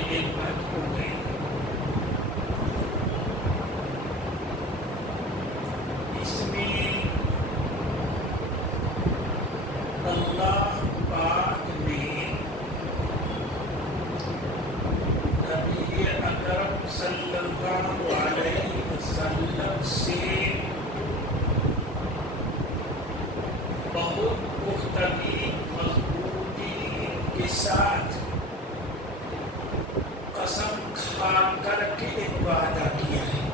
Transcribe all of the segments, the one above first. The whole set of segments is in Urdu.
یہ ایک بات ہو گئی. اس میں اللہ پاک نے نبی اکرم صلی اللہ علیہ وسلم سے بہت پختگی مضبوطی کے ساتھ قسم کھا کر کے ایک وعدہ کیا ہے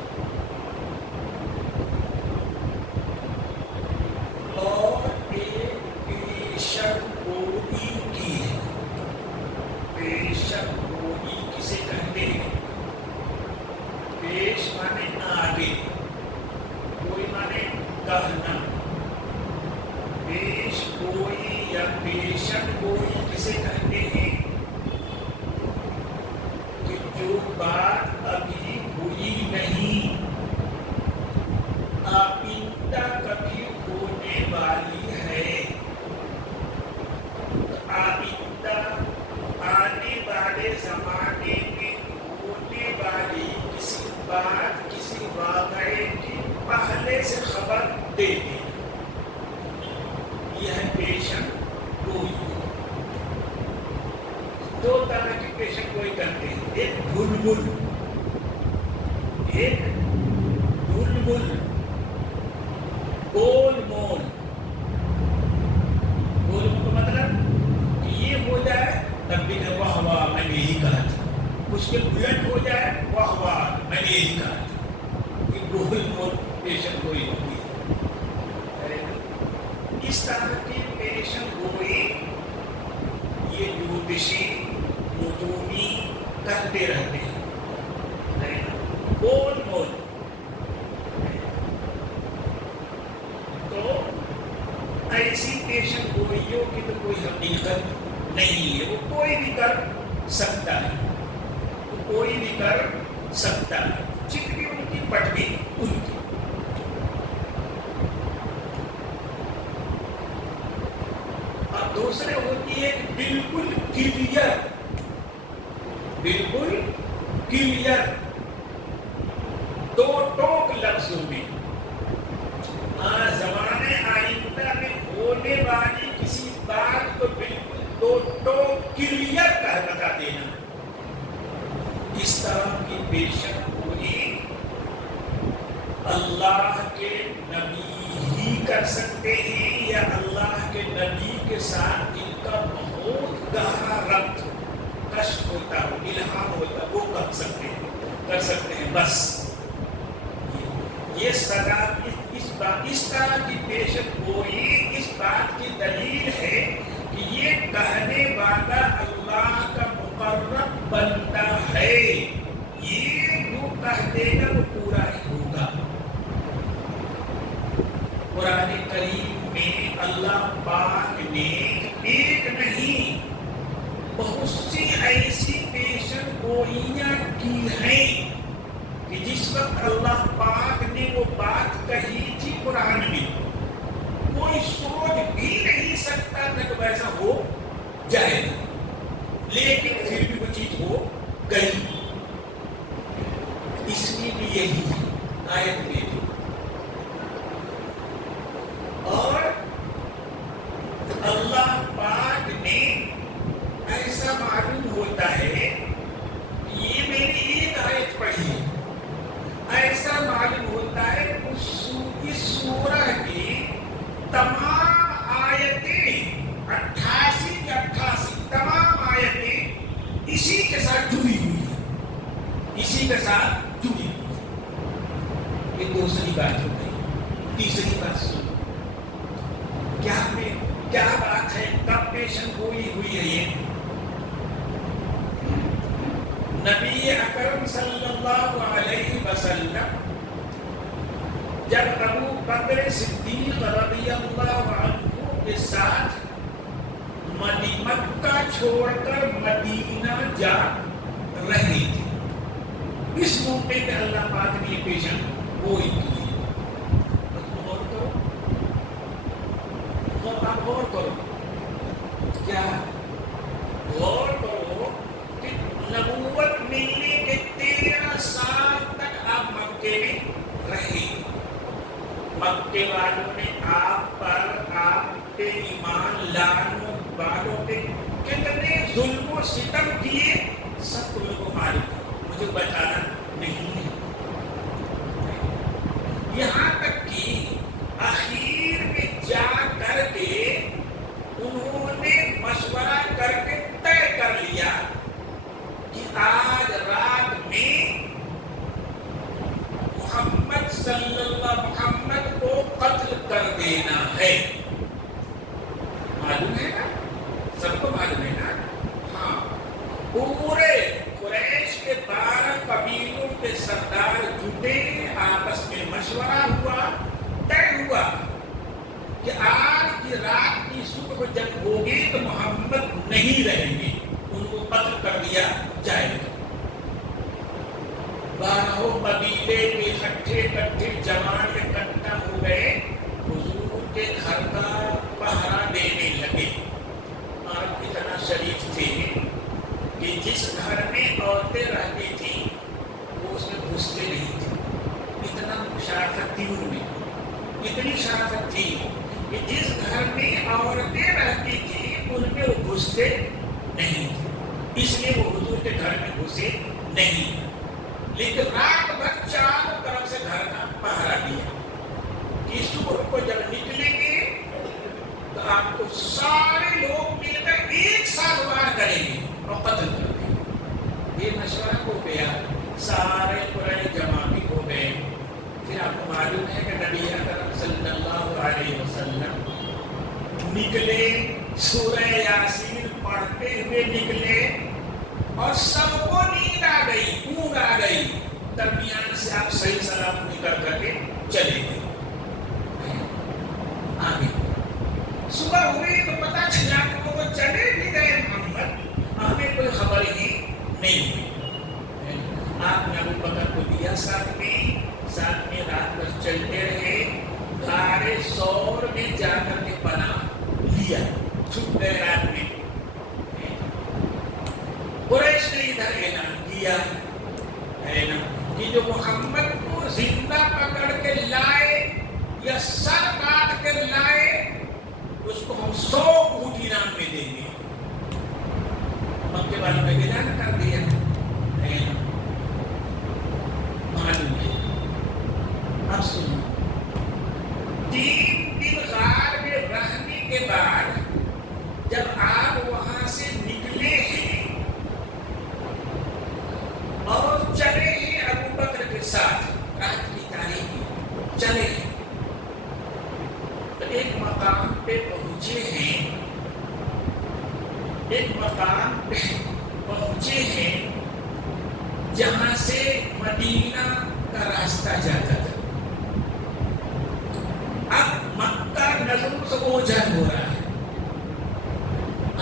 اور ایک پیشن گوئی کی ہے. پیشن گوئی کسے کہتے ہیں؟ پیش مانے آگے، گوئی مانے کہنا. پیش گوئی یا پیشن گوئی کسے کہتے ہیں؟ کہ جو بات ابھی ہوئی نہیں، آئندہ کبھی ہونے والی ہے. آئندہ آنے والے زمانے میں ہونے والی کسی بات، کسی واقعے کی پہلے سے خبر دے دینا، یہ ہے پیشن گوئی. دو طرح کی پیشن گوئی کرتے ہیں. ایک بلبل، ایک بلبل گول مول. گول مول کا مطلب کہ یہ ہو جائے تب بھی واہ واہ میں نے یہی کہا تھا، اس کے الٹ ہو جائے واہ واہ میں نے یہی کہا تھا. کہ گول مول پیشن گوئی ہوتی ہے. اس طرح کی پیشن گوئی یہ جوتشی نجومی کرتے رہتے ہیں. گول مول. تو ایسی پیشن گوئیوں کی تو کوئی حقیقت نہیں ہے. وہ کوئی بھی کر سکتا ہے، وہ کوئی بھی کر سکتا ہے. جتنی ان کی پٹوی ان کی. اور دوسرے ہوتی ہے بالکل کلیئر. بالکل کلیئر دو ٹوک لفظوں میں زمانے آئندہ میں ہونے والی کسی بات کو بالکل دو ٹوک کلیئر کر بتا دینا. اس طرح کی پیشن گوئی اللہ کے نبی ہی کر سکتے ہیں، یا اللہ کے نبی کے ساتھ ان کا بہت گہرا ربط کشف ہوتا ہو، الہام ہوتا، وہ کر سکتے ہیں. بس یہ سزا اس طرح کی پیشن گوئی اس بات کی دلیل ہے کہ یہ کہنے والا اللہ کا مقرب بنتا ہے. یہ جو کہہ دے گا وہ پورا ہی ہوگا. قرآن کریم میں اللہ پاک نے ایک نہیں بہت سی ایسی پیشن گوئیاں کی ہیں کہ جس وقت اللہ پاک نے وہ بات کہی تھی قرآن میں، کوئی سوچ بھی نہیں سکتا تھا کہ ویسا ہو جائے گا، لیکن پھر بھی وہ چیز ہو گئی. اس لیے بھی یہی آیت میں بھی. اور اللہ پاک نے ایسا معلوم ہوتا ہے، یہ میں نے ایک آیت پڑھی ہے، ایسا معلوم ہوتا ہے اس سورہ کی تمام آیتیں 88 کے 88 تمام آیتیں اسی کے ساتھ جڑی ہوئی ہیں، اسی کے ساتھ جڑی ہوئی ہیں. یہ دوسری بات ہو گئی. تیسری بات سنو، کیا بات ہے، کب پیشن گوئی ہوئی ہے. یہ نبی اکرم صلی اللہ علیہ وسلم جب ابو بکر صدیق رضی اللہ عنہ کے ساتھ مکہ چھوڑ کر مدینہ جا رہے تھے، اس موقع پہ اللہ پاک نے یہ پیشن گوئی کی. غور کرو، کیا غور کرو کہ نبوت مکے والوں نے آپ پر، آپ پہ ایمان لانے والوں پہ کتنے ظلم و ستم کیے، سب تمہیں کو معلوم ہے، مجھے بتانا نہیں ہے۔ یہاں تک کہ آخر میں جا کر کے انہوں نے مشورہ کر کے طے کر لیا کہ آج رات میں محمد صلی اللہ محمد کو قتل کر دینا ہے۔ معلوم ہے نا، سب کو معلوم ہے نا۔ ہاں، پورے قریش کے 12 قبیلوں کے سردار جٹے، آپس میں مشورہ ہوا، طے ہوا کہ آج کی رات کی صبح جب ہوگی تو محمد نہیں رہیں گے، ان کو قتل کر دیا جائے گا۔ 12 قبیلے کے اکٹھے جوان اکٹھا ہو گئے، حضور کے گھر کا پہرا دینے لگے۔ آپ اتنا شریف تھے کہ جس گھر میں عورتیں رہتی تھیں وہ اس میں گھستے نہیں تھے۔ اتنا شرافت تھی ان میں، اتنی شرافت تھی کہ جس گھر میں عورتیں رہتی تھیں ان میں وہ گھستے نہیں تھے، اس لیے وہ حضور کے گھر میں گھسے نہیں۔ لیکن رات بھر چاروں طرف سے گھر کا پہرا دیا کہ صبح کو جب نکلیں گے تو آپ کو سارے لوگ مل کر ایک ساتھ وار کریں گے اور قتل کر دیں گے۔ یہ مشورہ ہو گیا، سارے قریش جمع بھی ہو گئے۔ پھر آپ کو معلوم ہے کہ نبی اکرم صلی اللہ علیہ وسلم نکلے، سورہ یاسین پڑھتے ہوئے نکلے اور سب کو نیند آ گئی، اونگ آ گئی، درمیان سے آپ صحیح سلامت نکل کر کے چلے گئے۔ آگے صبح ہوئی تو پتہ چلا کہ وہ چلے بھی گئے محمد، ہمیں کوئی خبر ہی نہیں ہوئی۔ آپ نے ابو بکر کو دیا ساتھ میں رات بھر چلتے رہے، غار ثور میں جا کر کے پناہ لیا، چھپ گئے رات میں۔ قریش نے ادھر اعلان کیا کہ جو محمد کو زندہ پکڑ کے لائے یا سر کاٹ کر لائے اس کو ہم 100 اونٹ انعام میں دیں گے۔ مکے والوں نے اعلان کر دیا، معلوم ہے۔ اب سنو، 3 دن غار میں رہنے کے بعد جب آپ وہاں سے نکلے ہیں اور چلے ہیں ابو بکر کے ساتھ، رات کی تاریخ میں چلے ہیں تو ایک مقام پہ پہنچے ہیں جہاں سے مدینہ کا راستہ جاتا تھا۔ اب مکہ نظروں سے اوجھل ہو رہا ہے۔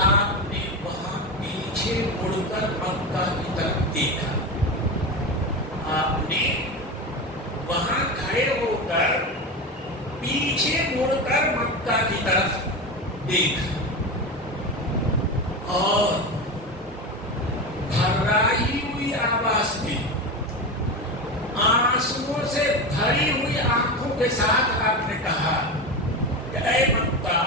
آپ نے وہاں پیچھے مڑ کر مکہ کی طرف دیکھا، آپ نے وہاں کھڑے ہو کر پیچھے مڑ کر مکہ کی طرف دیکھا اور بھرائی ہوئی آواز میں، آنسوؤں سے بھری ہوئی آنکھوں کے ساتھ آپ نے کہا کہ اے مکہ،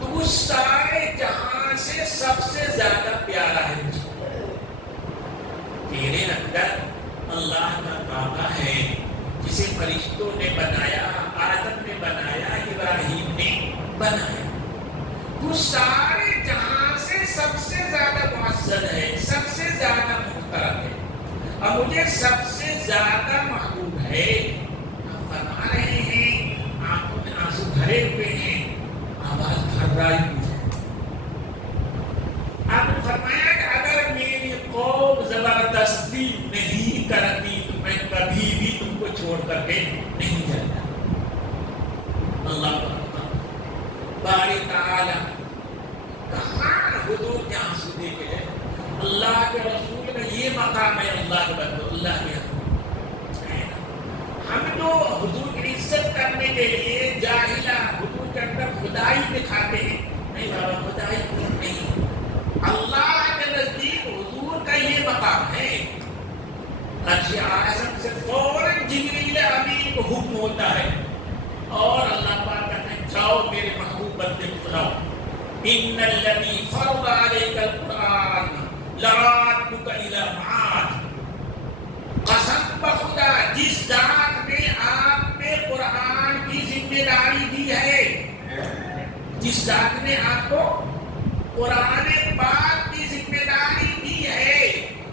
تو سارے جہاں سے سب سے زیادہ پیارا ہے مجھے، تیرے اندر اللہ کا کعبہ ہے جسے فرشتوں نے بنایا، آدم نے بنایا، ابراہیم نے بنایا، تو سارے جہاں سے سب سے زیادہ معزز ہے، سب سے زیادہ محترم ہے اور مجھے سب سے زیادہ محبوب ہے۔ آپ فرما رہے ہیں، آنکھوں میں آنسو بھرے ہوئے ہیں، آواز بھرائی ہوئی ہے۔ آپ نے فرمایا کہ اگر میری قوم زبردستی نہیں کرتی تو میں کبھی بھی تم کو چھوڑ کر کے نہیں جاتا۔ اللہ اکبر، باری تعالی کہاں حضور کے آنسو دیکھے ہیں۔ اللہ کے رسول کا یہ مقام ہے، اللہ کے بندو، اللہ کے ہم جو حضور کی عزت کرنے کے لیے جاہلہ حضور کے اندر خدائی دکھاتے ہیں، نہیں بابا خدائی نہیں، اللہ کے نزدیک حضور کا یہ مقام ہے۔ عرش اعظم سے فوراً جبریل امین کو حکم ہوتا ہے ان الذی فرض علیک القرآن لرادک الی معاد، قسم بخدا جس ذات نے آپ پہ قرآن کی ذمہ داری دی ہے، جس ذات نے آپ کو قرآن پاک کی ذمہ داری دی ہے،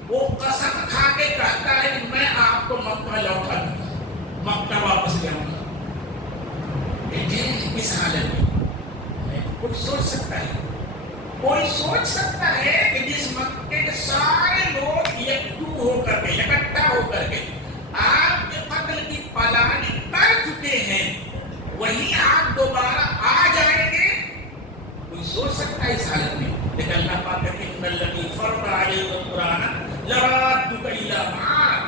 وہ قسم کھا کے کہتا ہے کہ میں آپ کو مکہ لوٹا دوں گا، مکہ واپس لے آؤں گا۔ لیکن اس حالت میں کوئی سوچ سکتا ہے، کوئی سوچ سکتا ہے کہ جس مکے کے سارے لوگ یکجو ہو کر کے، اکٹھا ہو کر کے آپ کے قتل کی پلاننگ کر چکے ہیں، وہیں آپ دوبارہ آ جائیں گے؟ کوئی سوچ سکتا ہے اس حالت میں؟ لیکن اللہ پاک کہتے ہیں ان الذی فرض علیک القرآن لرادک الی معاد،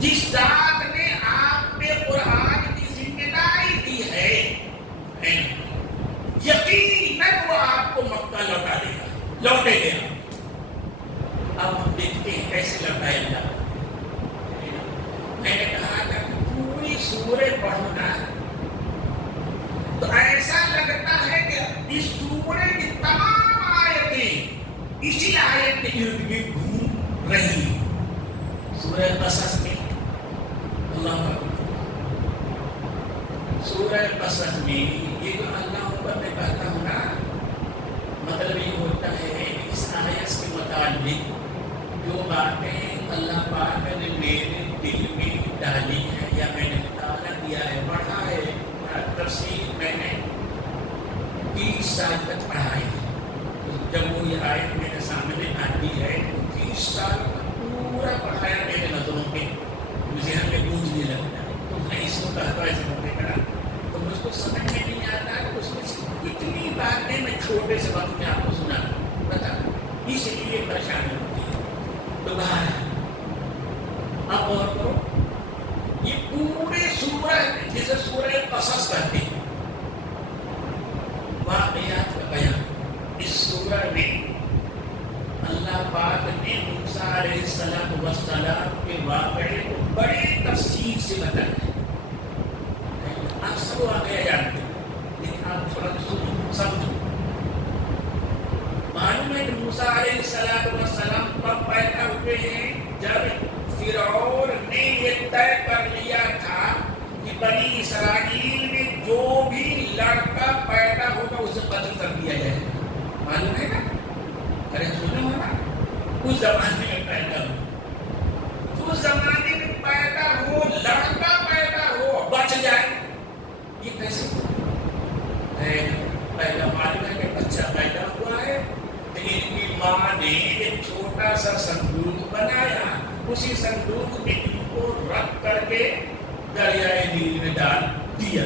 جس ذات نے آپ پہ قرآن کی ذمہ داری دی ہے، یقیناً وہ آپ کو مکہ لوٹا دے گا، لوٹے گا۔ اب ہم دیکھتے ہیں کیسے لوٹائے اللہ۔ میں نے کہا تھا کہ پوری سورہ پڑھنا تو ایسا لگتا ہے کہ اس سورہ کی تمام آیتیں اسی آیت کے ارد گرد گھوم رہی ہیں۔ سورہ قصص میں اللہ سورہ قصص میں یہ جو اللہ اوپر میں کہتا ہوں نا، مطلب یہ ہوتا ہے اس آیت کے متعلق جو باتیں اللہ پاک نے میرے دل میں ڈالی ہے یا میں نے مطالعہ کیا ہے، پڑھا ہے، تفسیر میں نے 30 سال تک پڑھائی ہے۔ جب وہ یہ آیت میرے سامنے آتی ہے تو 30 سال پورا پڑھایا میرے نظروں پہ، مجھے ہم میں گونجنے لگتا ہے۔ تو میں اس کو کہتا ایسے ہوتے کرا تو مجھ کو سمجھ میں نہیں آتا کہ اس میں سے کتنی باتیں میں چھوٹے سے وقت میں آپ کو سنا بتا، اس لیے پریشانی ہوتی ہے۔ تو باہر اب اور کرو، یہ پورے سورہ جسے سورہ قصص کہتے ہیں، واقعات کا بیان اس سورہ میں اللہ پاک نے موسیٰ علیہ السلام کے واقعے کو بڑے تفصیل سے بتایا ہے۔ آپ سب واقعہ جانتے ہیں لیکن آپ تھوڑا سنو سمجھو۔ معلوم ہے کہ موسیٰ علیہ السلام کب پیدا ہوئے ہیں؟ جب فرعون نے یہ طے کر لیا تھا کہ بنی اسرائیل میں جو بھی لڑکا پیدا ہوگا اسے قتل کر دیا جائے گا۔ معلوم ہے نا؟ ارے سنو نا، اس زمانے میں پیدا ہو، اس زمانے میں پیدا ہو، لڑکا پیدا ہو، بچ جائے، یہ کیسے پہلا معلوم ہے کہ بچہ پیدا ہوا ہے، لیکن ان کی ماں نے ایک چھوٹا سا صندوق بنایا، اسی صندوق میں ان کو رکھ کر کے دریائے نیل میں ڈال دیا۔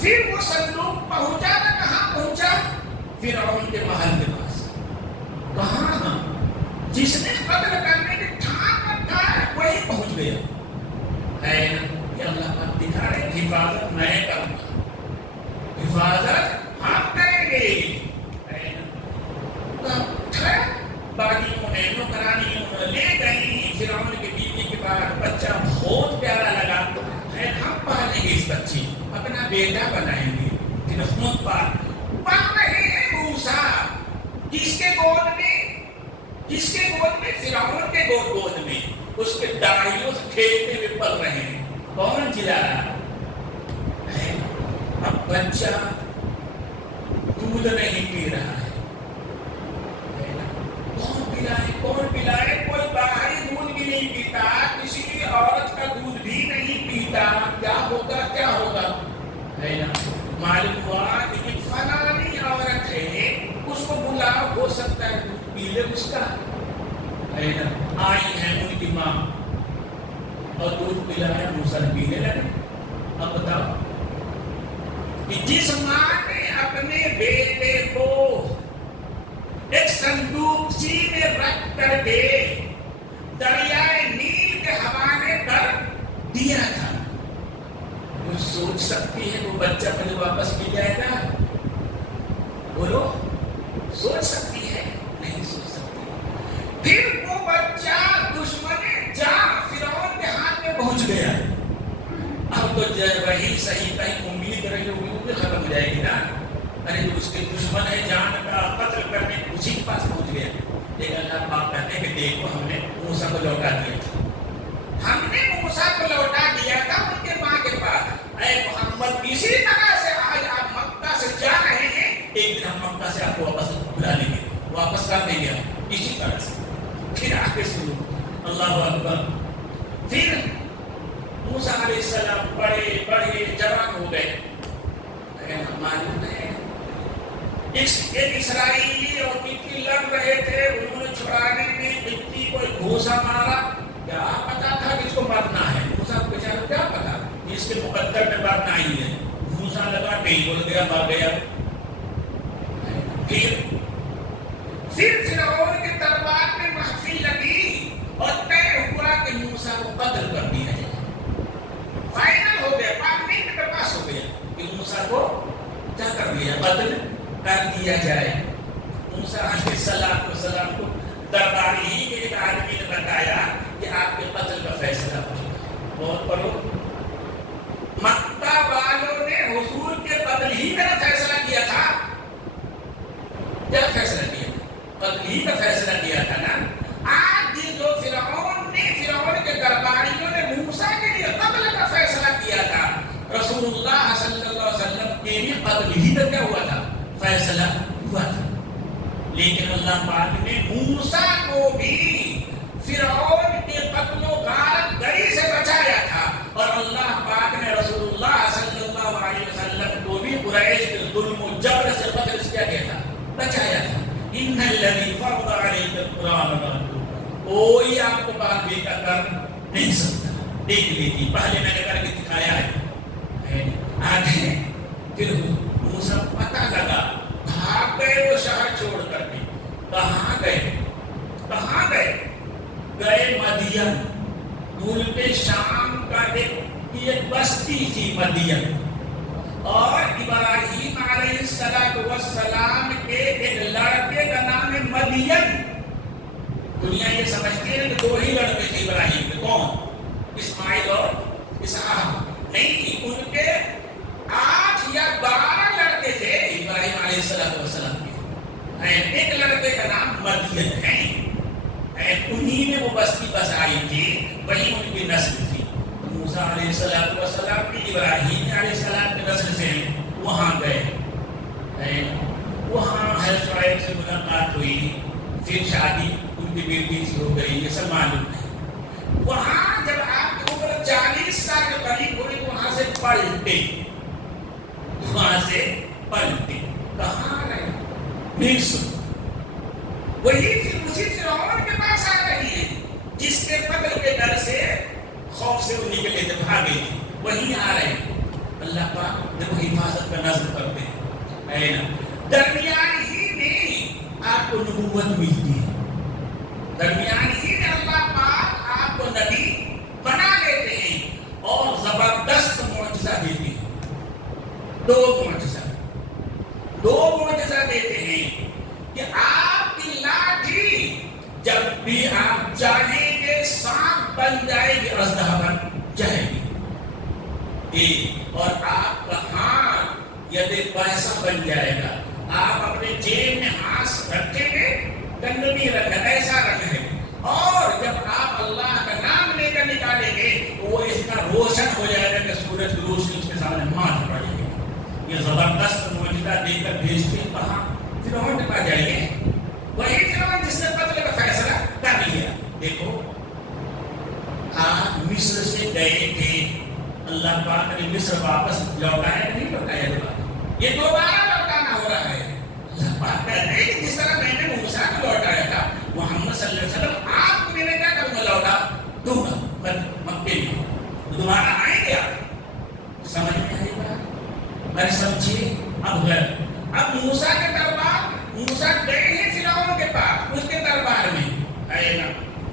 پھر وہ صندوق پہنچا نا، کہاں پہنچا؟ فرعون کے محل کے پاس۔ کہاں؟ جس نے قتل کرنے کے ٹھان رکھا ہے وہی پہنچ گیا ہے نا۔ یہ اللہ پاک دکھا رہے حفاظت میں کروں گا، حفاظت ہم کریں گے ہے نا۔ باغیوں نے، نوکرانیوں نے لے گئی فرعون کے بیوی کے پاس، بچہ بہت پیارا لگا ہے، ہم پالیں گے اس بچے، اپنا بیٹا بنائیں گے، پھر ہم پال رہے ہیں موسیٰ کس کے گود میں؟ کس کے گود میں؟ فرعون کے گود میں، اس کے داڑھیوں سے کھیلتے ہوئے پل رہے ہیں۔ کون چلا رہا ہے؟ اب بچہ دودھ نہیں پی رہا ہے، کون پلائے؟ کون پلائے؟ کوئی باہری دودھ بھی نہیں پیتا، کسی عورت کا دودھ بھی نہیں پیتا، کیا ہوگا؟ کیا ہوگا ہے نا۔ معلوم ہوا کہ فلانی عورت ہے، اس کو بلا، ہو سکتا ہے دودھ پی لے اس کا ہے نا۔ آئی ہے ان کی ماں اور دودھ پلایا، موسیٰ پینے لگے۔ اب بتاؤ کہ جس ماں نے اپنے بیٹے کو ایک صندوق میں رکھ کر کے دریائے نیل کے حوالے کر دیا تھا، وہ سوچ سکتی ہے وہ بچہ مجھے واپس مل جائے گا؟ بولو، سوچ سکتی ہے؟ نہیں سوچ سکتی۔ پھر وہ بچہ دشمن جان فرعون کے ہاتھ میں پہنچ گیا۔ اب تو وہی صحیح کہیں امید رہی ہوگی بھی ختم ہو جائے گی نا. ارے اس کے دشمن ہے جان کا قتل کرنے اسی کے پاس پہنچ گیا. لیکن اللہ پاک کہتے ہیں کہ دیکھو ہم نے موسیٰ کو لوٹا دیا تھا. ہم نے موسیٰ کو لوٹا دیا تھا ان کے ماں کے پاس. اے محمد اسی طرح سے آج آپ مکہ سے جا رہے ہیں, ایک دن ہم مکہ سے آپ کو واپس بلا لیں گے, واپس کر دیں گے اسی طرح سے. پھر آگے سنو, اللہ اکبر. پھر موسیٰ علیہ السلام بڑے بڑے جوان ہو گئے. معلوم ہے ایک اسرائیلی اور کتنی لڑ رہے تھے, انہوں نے چھڑانے میں کتنی کوئی گھوسا مارا. کیا پتا تھا کہ اس کو مرنا ہے؟ موسیٰ کو بیچارے کیا پتا اس کے مقدر میں مرنا ہی ہے. گھوسا لگا, کہیں بول گیا, مر گیا. پھر فرعون کے دربار میں محفل لگی اور طے ہوا کہ موسیٰ کو قتل کر دیا جائے. فائنل ہو گیا, پارلیمنٹ میں پاس ہو گیا کہ موسیٰ کو کیا کر دیا, قتل کر دیا جائے. موسیٰ علیہ السلام کو درباری ہی کے ایک آدمی نے بتایا کہ آپ کے قتل کا فیصلہ ہوگا. بہت پڑھو, مکہ والوں نے حضور کے قتل ہی کا فیصلہ کیا تھا. کیا فیصلہ کیا تھا؟ قتل ہی کا فیصلہ کیا تھا نا. آج جو فرعون کے درباریوں نے موسیٰ کے لیے قتل کا فیصلہ کیا تھا, رسول اللہ صلی اللہ علیہ وسلم کے لیے قتل ہی کا کیا ہوا تھا, فیصلہ ہوا تھا. لیکن اللہ پاک نے موسیٰ کو بھی فرعون کے قتل و غارت گری سے بچایا تھا, اور اللہ پاک نے رسول اللہ صلی اللہ علیہ وسلم کو بھی قریش کے ظلم و جبر سے قتل سے کیا تھا, بچایا تھا. ان الذی فرض علیک القرآن لتعلمه, کوئی آپ کو بات بھی کر نہیں سکتا. دیکھ لیجیے, پہلے میں نے کر کے دکھایا ہے. آگے پھر موسیٰ پتہ لگا, بھاگ گئے وہ شہر چھوڑ کر کے. کہاں گئے مدین. ملک شام کا ایک بستی تھی مدین, اور ابراہیم علیہ السلام کے ایک لڑکے کا نام ہے مدین. دنیا یہ سمجھتی ہے کہ دو ہی لڑکے تھے ابراہیم کے, کون, اسماعیل اور اسحاق. نہیں, ان کے 8 یا 12 لڑکے تھے ابراہیم علیہ السلام کے. ایک لڑکے کا نام مدین ہے, انہی نے وہ بستی بسائی تھی, وہی ان کی نسل تھی. موسیٰ علیہ السلام بھی ابراہیم علیہ السلام کی نسل سے وہاں گئے. وہاں حضرت سے ملاقات ہوئی, پھر شادی ان کی بیٹی سے ہو گئی, یہ سب معلوم ہے. وہاں جب آپ کی عمر 40 سال کے قریب ہوئی تو وہاں سے پلٹے. کہاں رہے, مصر. وہی پھر اسی فرعون کے پاس آ رہی ہے جس کے قتل کے ڈر سے, خوف سے وہ نکلے تھے, بھاگے تھے, وہی آ رہے ہیں. اللہ پاک دیکھو حفاظت کا نظر کرتے ہیں. درمیان ہی میں آپ کو نبوت ملتی ہے, درمیان ہی میں اللہ پاک آپ کو نبی بنا لیتے ہیں اور زبردست معجزہ دیتے ہیں. دو معجزہ دیتے ہیں کہ آپ کی لاٹھی جب بھی آپ چاہیں گے سانپ بن جائے گی, اژدہا بن جائے گی. اور آپ کا ہاتھ ید پیسہ بن جائے گا. آپ اپنے جیب میں ہاتھ رکھیں گے, گندمی رنگ ہے, ایسا رنگ ہے, اور جب آپ اللہ کا نام لے کر نکالیں گے وہ اس کا روشن ہو جائے گا کہ سورج کی روشنی اس کے سامنے مات پڑے گی. یہ زبردست معجزہ دے کر بھیجتے کہاں, فرعون کے پاس جائیں گے. وہی فرعون جس نے قتل کا فیصلہ کر لیا. دیکھو آپ مصر سے گئے تھے, اللہ پاک نے مصر واپس لوٹایا نہیں لوٹایا, یہ دوبارہ لوٹانا ہو رہا ہے. اللہ پاک کہتے ہیں کہ جس طرح میں نے موسیٰ کو لوٹایا تھا, محمد صلی اللہ علیہ وسلم آپ کو میں نے کیا کروں گا, لوٹا دوں گا مکے میں. دوبارہ آئیں گے آپ, سمجھ میں آئے گا. میں سمجھیے اب موسیٰ کے دربار, موسیٰ گئے ہیں فرعون کے پاس, اس کے دربار میں.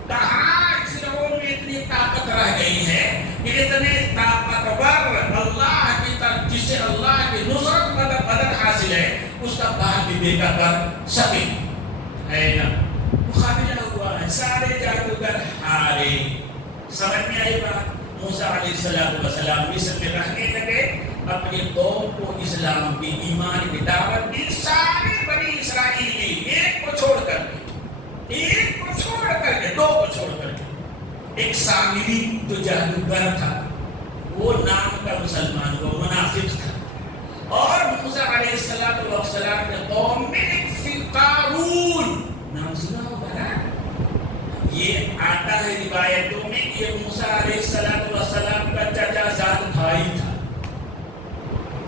کہاں فرعون میں اتنی طاقت رہ گئی ہے کہ اتنے طاقتور اللہ کی طرف جس سے اللہ کی نصرت مدد حاصل ہے, اس کا بات بھی دیکھا کر سکے. مقابلہ ہوا ہے, سارے جادوگر ہارے. سمجھ میں آئی بات. موسیٰ علیہ السلام مصر میں رہنے لگے, اپنی قوم کو اسلام کی ایمان کی دعوت دی. سارے بنی اسرائیلی ایک کو چھوڑ کر کے دو کو چھوڑ کر کے ایک سامری جو جادوگر تھا وہ نام کا مسلمان وہ منافق تھا. اور موسیٰ علیہ السلام کے قوم میں ایک قارون نام سنا ہوگا نا. یہ آتا ہے روایتوں میں کہ یہ موسیٰ علیہ السلام کا چچا زاد بھائی تھا.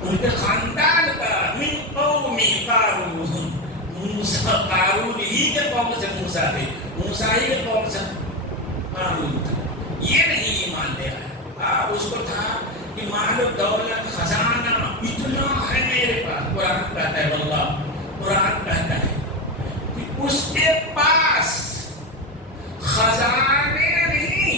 ان کے خاندان کا من قوم قارون. موسیٰ قارون ہی کے قوم سے موسیٰ تھے. موسیٰ ہی کے قوم سے قارون تھا. یہ نہیں ایمان لے آیا. اس کو تھا کہ مال و دولت خزانہ اتنا ہے میرے پاس. قرآن کہتا ہے واللہ قرآن کہتا ہے کہ اس کے پاس خزانے نہیں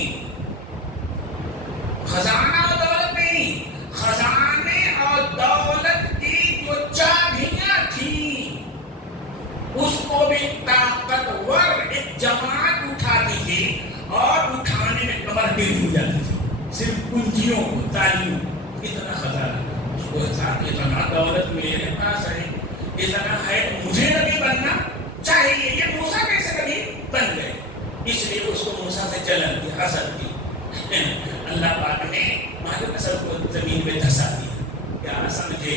خزانہ و دولت نہیں خزانے اور دولت کی جو چابیاں تھیں اس کو بھی طاقتور ایک جماعت اٹھاتی تھی اور اٹھانے میں کمر ٹیڑھی ہو جاتی تھی. صرف کنجیوں کو تالیوں اتنا خزانہ اس کو ساتھ اتنا دولت میرے پاس ہے اتنا ہے مجھے نبی بننا چاہیے. یہ موسیٰ کیسے نبی بن گئے؟ اس لیے اس کو موسیٰ سے جلن کی حسد کی. اللہ پاک نے مالک اصل کو زمین میں دھسا دیا. کیا سمجھے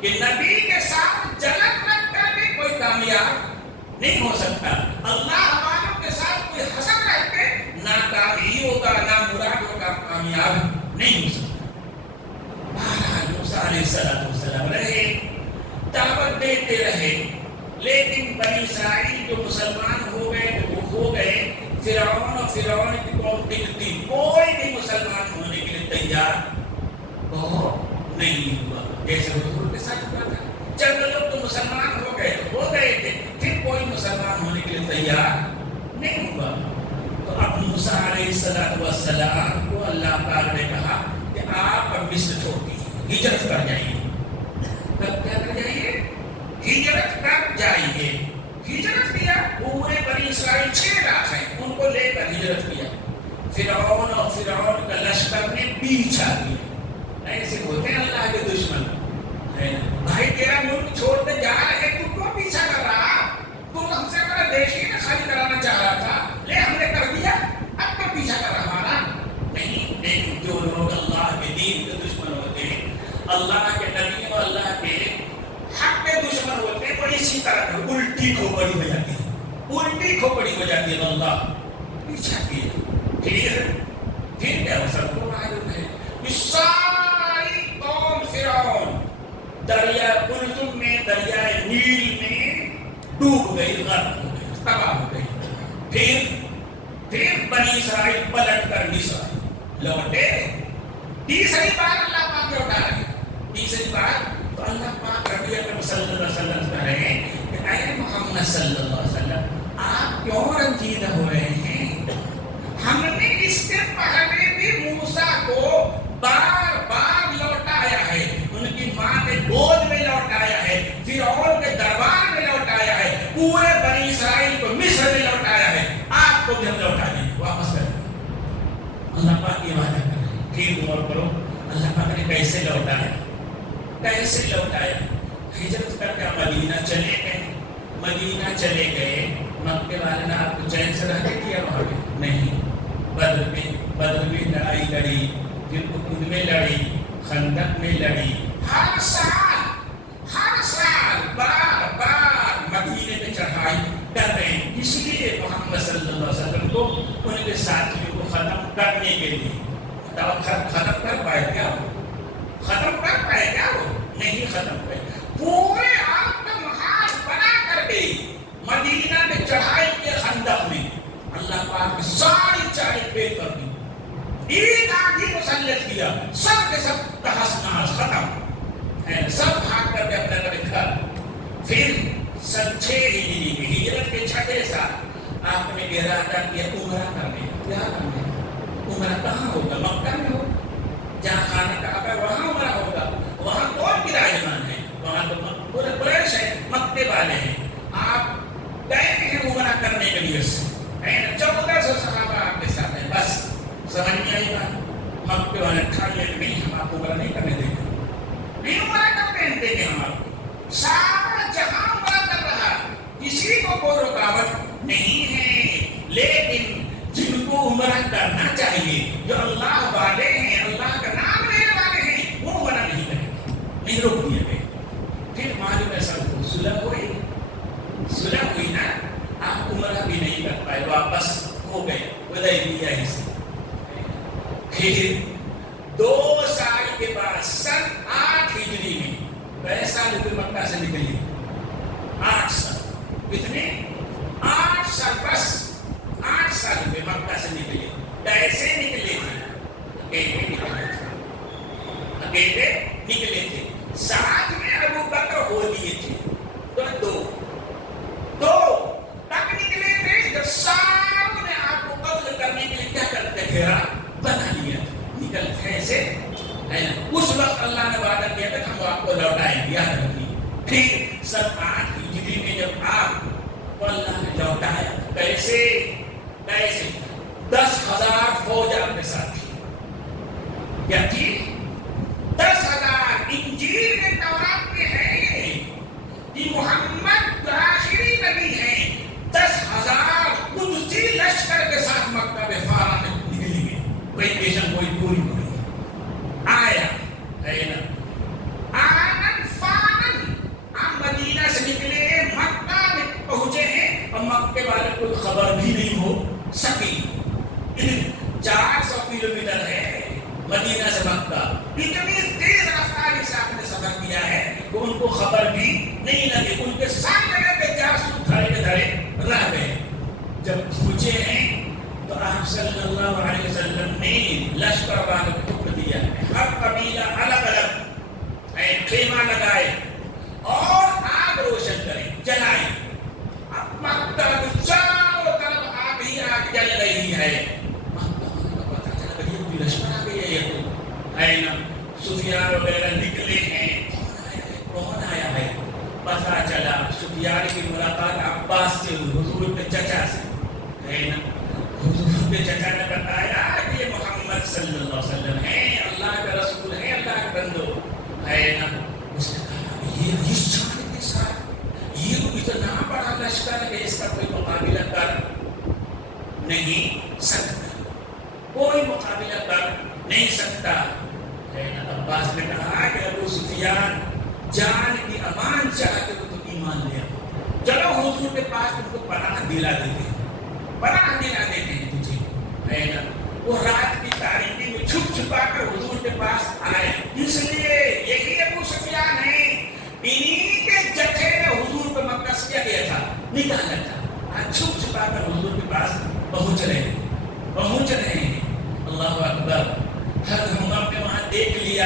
کہ نبی کے ساتھ جلن رکھ کر بھی کوئی کامیاب نہیں ہو سکتا. اللہ والوں کے ساتھ کوئی حسد رکھ کے ناکامی ہوگا نہ مراد ہوگا کامیاب نہیں ہو سکتا. بہرحال موسیٰ علیہ السلام رہے دعوت دیتے رہے لیکن بنی اسرائیل جو مسلمان ہو گئے تو وہ ہو گئے. فرعون کی قوم ٹکتی کوئی بھی مسلمان ہونے کے لیے تیار نہیں ہوا. جیسے حضور کے ساتھ ہوا تھا چند لوگ تو مسلمان ہو گئے تو ہو گئے تھے پھر کوئی مسلمان ہونے کے لیے تیار نہیں ہوا. تو اب موسیٰ علیہ السلام کو اللہ پاک نے کہا کہ آپ اب مصر چھوڑ دیجیے ہجرت کر جائیے. کیا کر جائیے؟ ہجرت کر جائیے. ہجرت کیا پورے بنی اسرائیل 6 لاکھ ہیں ان کو لے کر ہجرت کیا. فرعون کا لشکر نے پیچھا کیا. ایسے ہوتے ہیں اللہ کے دشمن. بھائی تیرا ملک چھوڑتے جا رہے تو کیوں پیچھا کر رہا؟ تو ہم سے اپنا دیش ہی خالی کرانا چاہ رہا تھا لے ہم نے کر دیا اب تو پیچھا کر رہا ہمارا نہیں. لیکن جو لوگ اللہ کے دین کے دشمن ہوتے ہیں اللہ کے نبی اور اللہ کے حق کے دشمن ہوتے ہیں وہ اسی طرح الٹی کھوپڑی ہو جاتی ہے. الٹی کھوپڑی ہو جاتی ہے. اللہ پیچھا کیے پھر کیا ہو سب کو معلوم ہے ساری قوم فرعون دریا قلزم میں دریائے نیل میں ڈوب گئی غرق ہو گئی تباہ ہو گئی. پھر بنی اسرائیل پلٹ کر مصر لوٹے. تیسری بار اللہ پاک لوٹا رہے. تیسری بار تو اللہ پاک نبی اکرم صلی اللہ علیہ وسلم کہہ رہے ہیں کہ اے محمد صلی اللہ علیہ وسلم آپ کیوں رنجیدہ ہو رہے ہیں؟ ہم نے اس کے پہلے بھی موسیٰ کو بار بار لوٹایا ہے. ان کی ماں کے گود میں لوٹایا ہے. فرعون کے دربار میں لوٹایا ہے. پورے بنی اسرائیل کو مصر میں لوٹایا ہے. آپ کو بھی ہم لوٹا دیں گے واپس کر دیں. اللہ پاک یہ وعدہ کر رہے ہیں. پھر غور کرو اللہ پاک نے کیسے لوٹایا. ہجرت کر کے مدینہ چلے گئے. مکے والے نے آپ کو چین سے رہنے دیا وہاں پہ نہیں. بدر میں لڑائی لڑی پھر احد میں لڑی خندق میں لڑی. ہر سال بار بار مدینے میں چڑھائی کر رہے ہیں. اس لیے محمد صلی اللہ علیہ وسلم کو ان کے ساتھیوں کو ختم کرنے کے لیے ختم کر پائے کیا وہ نہیں ختم کر پورے آپ کا محاذ بنا کر کے مدینہ میں چڑھائی کے خندق میں اللہ پاک ساری چاڑی پھیر کر دی. ایک آندھی مسلط کیا سب کے سب تہس نہس ختم سب بھاگ کر کے اپنے اپنے گھر. پھر 6 ہجری میں ہجرت کے 6 سال آپ نے ارادہ کیا عمرہ کرنے. کیا کرنے؟ عمرہ کہاں ہوگا؟ مکہ میں ہوگا جہاں خانہ کعبہ ہے وہاں عمرہ ہوگا. وہاں کون براجمان ہے؟ وہاں تو پورے قریش ہے مکے والے ہیں. آپ گئے ہیں عمرہ کرنے کے لیے 1400 صحابہ آپ کے ساتھ ہیں. بس سمجھ میں آئی بات. مکے والے ٹھان لے نہیں ہم آپ کو عمرہ نہیں کرنے دیں گے. کو کوئی رکاوٹ نہیں ہے، لیکن جن کو عمرہ کرنا چاہیے، جو اللہ والے ہیں، اللہ کا نام لینے والے ہیں، وہ عمرہ نہیں کریں گے، نہیں روک دیا گئے۔ پھر معلوم ہے سب کو صلح ہوئی نا، آپ عمرہ بھی نہیں کر پائے، واپس ہو گئے حدیبیہ ہی سے۔ پھر 2 سال کے بعد سن 8 ہجری میں، 9 سال ہوئے مکہ سے نکلی، 8 سال، کتنے 8 سال، بس 8 سال ہوئے مکہ سے نکلے۔ کیسے نکلے تھے؟ اکیلے نکلے تھے، ساتھ میں ابو بکر ہو لیے تھے، تو دو تک نکلے تھے، جب سامنے آپ کو قتل کرنے کے لیے کیا کرتے تھے، بنا لیا نکلتے ایسے ہے نا۔ اس وقت اللہ نے وعدہ کیا کہ ہم آپ کو لوٹائیں گے، یاد رکھیے۔ پھر سن 8 ہجری میں جب آپ کو اللہ نے لوٹایا، کیسے 10,000 فوج آپ کے ساتھ تھی، کیا تھی؟ 10,000 انجیل میں تورات میں ہے کہ محمد آخری نبی ہے، 10,000 قدسی لشکر کے ساتھ مکہ میں فارغ نکلی گئی، کوئی پیشن کوئی پوری ہوئی آیا ہے نا۔ آنن فانن، ہم مدینہ سے نکلے مکہ میں پہنچے ہیں اور مکے والے کوئی خبر بھی نہیں ہو سکی۔ 400 کلومیٹر ہے مدینہ سے مکہ، اتنی تیز رفتاری سے آپ نے سفر کیا ہے کہ ان کو خبر بھی نہیں لگی، ان کے سامنے کے جاسوس دھڑے رہ گئے۔ جب پہنچے ہیں تو آپ صلی اللہ علیہ وسلم نے لشکر والوں کو حکم دیا ہے، ہر قبیلہ الگ الگ خیمہ لگائے اور آگ روشن کریں، جلائیں۔ اب مکہ کے چاروں طرف آگ ہی آگ جل رہی ہے۔ لشکر آ گئی ہے، یہ تو ہے نا، سفیان وغیرہ نکلے ہیں، کون آیا ہے؟ پتہ چلا سفیان کی ملاقات عباس سے، حضور کے چچا سے ہے نا۔ حضور کے چچا نے بتایا کہ یہ محمد صلی اللہ علیہ وسلم ہے، اللہ کا رسول ہے، اللہ کا بندو ہے نا۔ اس نے کہا یہ اس شان کے ساتھ یہ تو اتنا بڑا لشکر ہے، اس کا کوئی مقابلہ کر نہیں سکتا، کوئی مقابلہ کر نہیں سکتا ہے نا۔ عباس نے کہا کہ ابو سفیان جان کی امان چاہتے ہو تو ایمان لے آؤ، چلو حضور کے پاس تم کو پناہ دلا دیتے ہیں تجھے ہے نا۔ وہ رات کی تاریکی میں چھپ چھپا کر حضور کے پاس آئے، اس لیے یہی ابو سفیان ہے، انہی کے جتھے نے حضور کو مکہ سے کیا گیا تھا، نکالا تھا، آج چھپ چھپا کر حضور کے پاس پہنچ رہے ہیں۔ اللہ اکبر۔ ہم نے وہاں دیکھ لیا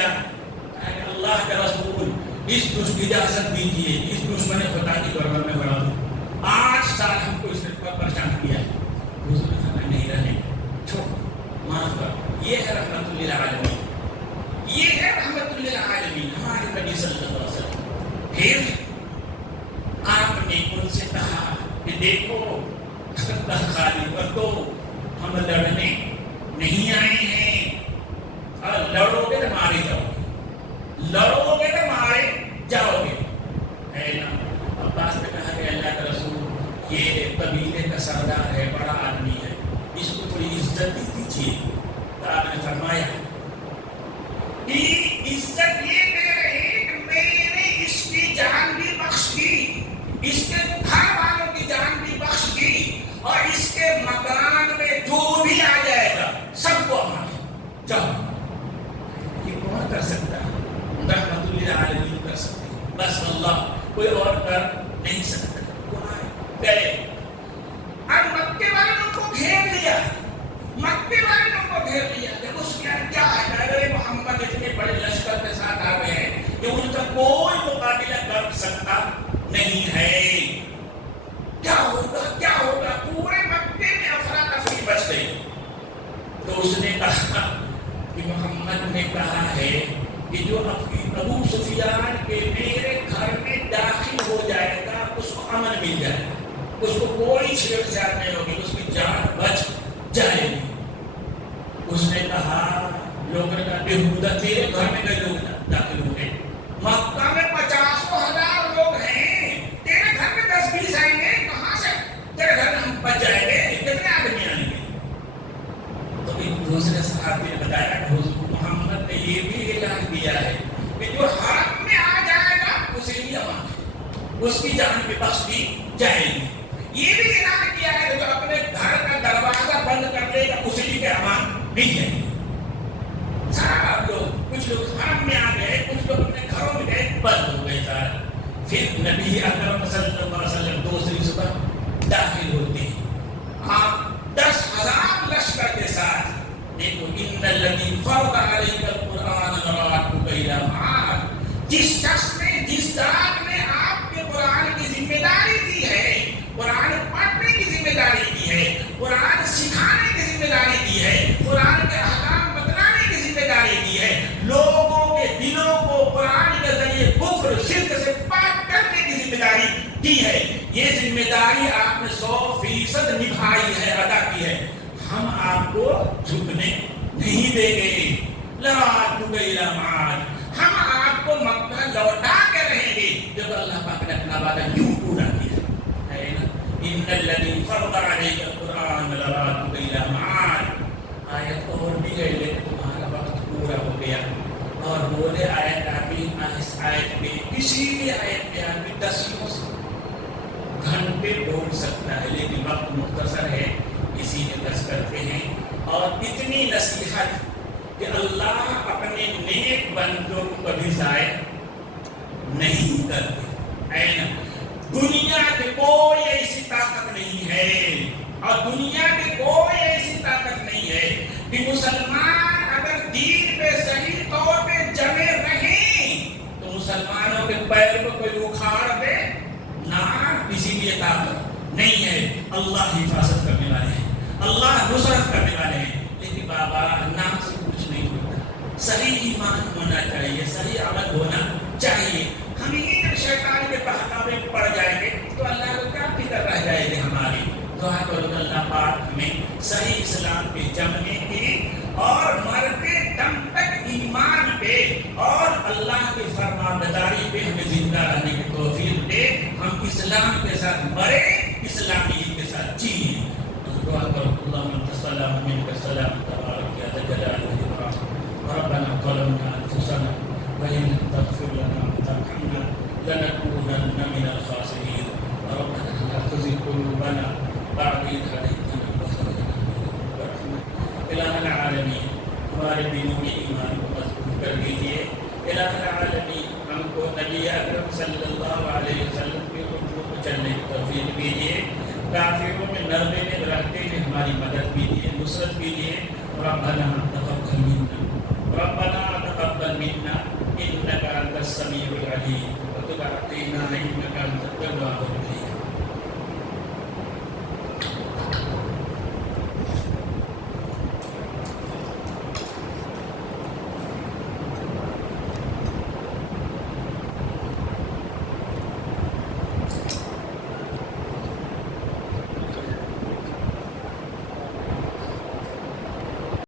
اللہ کا رسول، اس اجازت دیجیے، اس دشمن خدا کی گردن میں بڑھا دوں، 8 سال ہم کو اس نے پریشان کیا ہے۔ حضور نے کہا نہیں رہنے، چھوڑ، معاف کر۔ یہ ہے رحمت للعالمین، یہ ہے رحمت للعالمین ہمارے نبی صلی اللہ علیہ وسلم۔ پھر آپ نے ان سے کہا کہ دیکھو خالی کر دو، ہم لڑنے نہیں آئے ہیں، اور لڑو گے تو مارے جاؤ گے ہے نا۔ عباس نے کہا کہ اللہ کا رسول یہ قبیلے کا سردار ہے، بڑا آدمی ہے، اس کو تھوڑی عزت دے دیجیے۔ تو آپ نے فرمایا کہ عزت یہ دے رہے کہ میں نے اس کی جان بھی بخش دی، اس کے گھر والوں کی جان بھی بخش دی، اور اس کے مکان میں جو بھی آ جائے گا سب کو ہمارے جاؤ۔ یہ کون کر سکتا ہے؟ رحمت للعالمین کر سکتے ہیں، بس اللہ، کوئی اور کر نہیں سکتا۔ وہ گئے، اب مکے والوں کو گھیر لیا، جب اس کے کیا ہے محمد اتنے بڑے لشکر کے ساتھ آ گئے ہیں کہ ان کا کوئی مقابلہ کر سکتا نہیں ہے، کیا ہوگا؟ پورے مکے میں افراتفری بچ گئی۔ تو اس نے کہا کہ محمد نے کہا ہے کہ جو ابو سفیان کے میرے گھر میں داخل ہو جائے گا اس کو امن مل جائے گا، اس کو کوئی چھیڑ چھاڑ نہیں ہوگی، اس کی جان بچ جائے گی۔ اس نے کہا لوگوں نے کہا بےہودہ تیرے گھر میں کئی لوگ داخل ہو گئے، مکہ میں 50,000 لوگ ہیں، تیرے گھر میں 10-20 آئیں گے، کہاں سے نبی اکرم صلی اللہ علیہ وسلم دوسری صبح داخل ہوتے ہیں، آپ 10,000 لشکر کے ساتھ. دیکھو ان الذی فرض علیک القرآن لرادک الی معاد، جس شخص نے، جس ذات نے آپ کے قرآن کی ذمہ داری دی ہے، قرآن پڑھنے کی ذمہ داری دی ہے، قرآن سکھانے کی ذمہ داری دی ہے، قرآن کے احکام بتلانے کی ذمہ داری دی ہے، لوگوں کے دلوں کو قرآن کے ذریعے کفر شرک سے پاک کرنے کی ذمہ داری دی ہے. یہ ذمہ داری آپ نے 100% نبھائی ہے، ادا کی ہے. ہم آپ کو جھکنے نہیں دیں گے. لرادک الی معاد، ہم آپ کو مکہ لوٹا کے رہیں گے جب اللہ پاک نے اپنا وعدہ یوں پورا کیا ہے نا. ان الذی فرض علیک القرآن لرادک الی معاد. آیت اور بھی ہے لیکن تمہارا وقت پورا ہو گیا. اور بولے آیت آبی اس آیت میں، کسی بھی آیت میں آدمی 10 گھنٹے بول سکتا ہے، لیکن وقت مختصر ہے اسی میں بس کرتے ہیں. اور اتنی نصیحت کہ اللہ اپنے نیک بندوں کو کبھی ضائع نہیں کرتے. دنیا کے کوئی ایسی طاقت نہیں ہے، اور دنیا کی کوئی ایسی طاقت نہیں ہے کہ مسلمان اگر دین پہ صحیح طور پہ جمے رہیں تو مسلمانوں کے پیر کو کوئی اکھاڑ دے نہ. کسی بھی طاقت نہیں ہے. اللہ حفاظت کرنے والے ہیں، اللہ نصرت کرنے والے ہیں. لیکن بابا نام سے کچھ نہیں ہوتا. صحیح ایمان ہونا چاہیے، صحیح عمل ہونا چاہیے. ہم ہی جب شیطان کے بہکاوے میں پڑ جائیں گے تو اللہ کو کیا فکر رہ جائے گی ہماری. دعا کرو اللہ پاک ہمیں صحیح اسلام پہ جمنے کی اور مرتے دم تک ایمان پہ اور اللہ کی فرمانبرداری پہ ہمیں زندہ رہنے کی توفیق دے. ہم اسلام کے ساتھ مرے، اسلامی کے ساتھ جیے. دعا کرو اللہم انت السلام منک السلام تبارک یا ذا الجلال والاکرام. ربنا ظلمنا انفسنا وان لم تغفر لنا وترحمنا لنكونن من الخاسرین. ربنا لا تزغ قلوبنا بعد إذ هديتنا وهب لنا من لدنك رحمة. الہ العالمین ہمارے دلوں میں ایمان کو مضبوط کر دیجیے. الہ العالمین ہم کو نبی اکرم صلی اللہ علیہ وسلم کے خطبوں کو چلنے کی توفیق دیجیے. کافروں میں نرمے میں رہتے ہوئے ہماری مدد کیجیے، نصرت کیجیے. ربنا تقبل منا، ربنا تقبل منا انك انت السميع العليم وتب علينا انك انت التواب الرحيم.